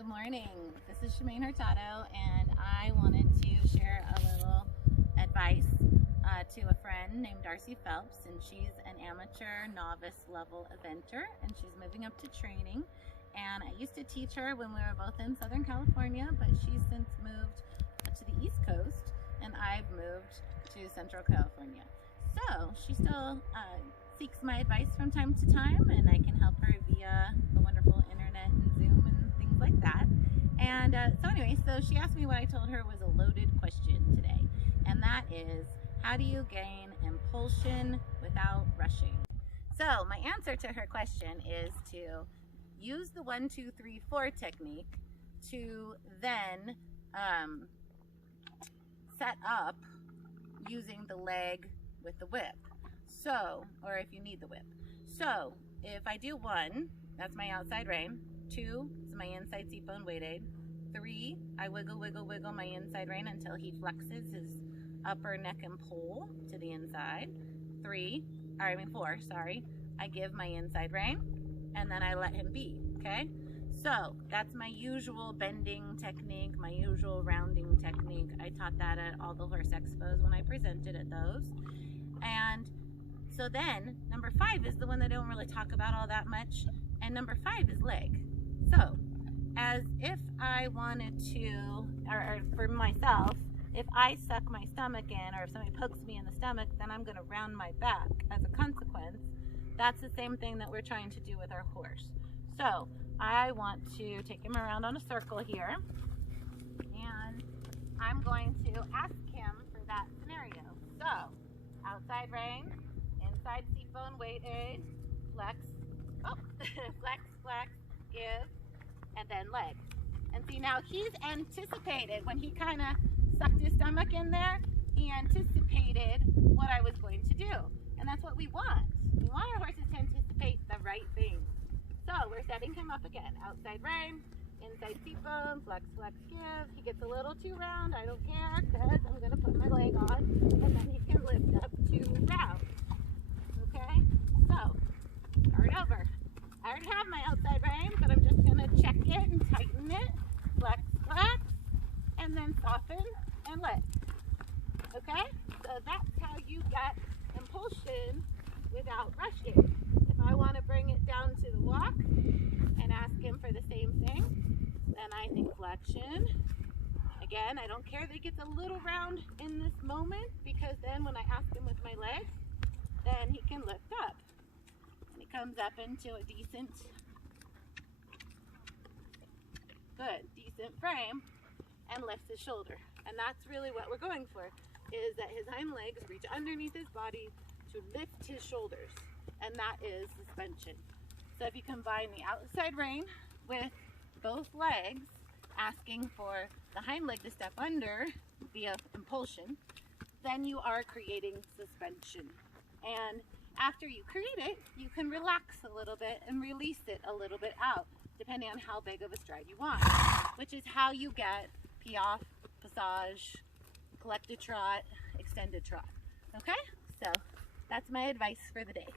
Good morning. This is Shemaine Hurtado, and I wanted to share a little advice to a friend named Darcy Phelps, and she's an amateur novice level eventer, and she's moving up to training. And I used to teach her when we were both in Southern California, but she's since moved to the East Coast, and I've moved to Central California. So she still seeks my advice from time to time, and I can help her via the wonderful internet and Zoom and things like that. And so she asked me what I told her was a loaded question today, and that is, how do you gain impulsion without rushing? So my answer to her question is to use the 1, 2, 3, 4 technique to then set up using the leg with the whip. So, or if you need the whip. So if I do 1, that's my outside rein. 2 is my inside seat bone weight aid. 3, I wiggle my inside rein until he flexes his upper neck and pull to the inside. 4, sorry. I give my inside rein and then I let him be, okay? So that's my usual bending technique, my usual rounding technique. I taught that at all the horse expos when I presented at those. And so then number 5 is the one that I don't really talk about all that much. And number 5 is leg. So as if I wanted to, or for myself, if I suck my stomach in, or if somebody pokes me in the stomach, then I'm gonna round my back as a consequence. That's the same thing that we're trying to do with our horse. So I want to take him around on a circle here, and I'm going to ask him for that scenario. So outside rein, inside seat bone weight aid, flex, flex, give, and then leg. And see, now he's anticipated when he kind of sucked his stomach in there, he anticipated what I was going to do. And that's what we want. We want our horses to anticipate the right thing. So we're setting him up again. Outside rein, inside seat bone, flex, give. He gets a little too round, I don't care, because I'm going to put my leg on, and then he can lift up to round. Okay? So, start over. I already have my outside rein, but I'm just going to check it and tighten it. Flex, and then soften and lift. Okay? So that's how you get impulsion without rushing. If I want to bring it down to the walk and ask him for the same thing, then I think flexion. Again, I don't care that he gets a little round in this moment, because then when I ask him with my leg, then he can lift up. And he comes up into a decent frame and lifts his shoulder. And that's really what we're going for, is that his hind legs reach underneath his body to lift his shoulders, and that is suspension. So if you combine the outside rein with both legs, asking for the hind leg to step under via impulsion, then you are creating suspension. And after you create it, you can relax a little bit and release it a little bit out, depending on how big of a stride you want, which is how you get piaffe, passage, collected trot, extended trot. Okay? So that's my advice for the day.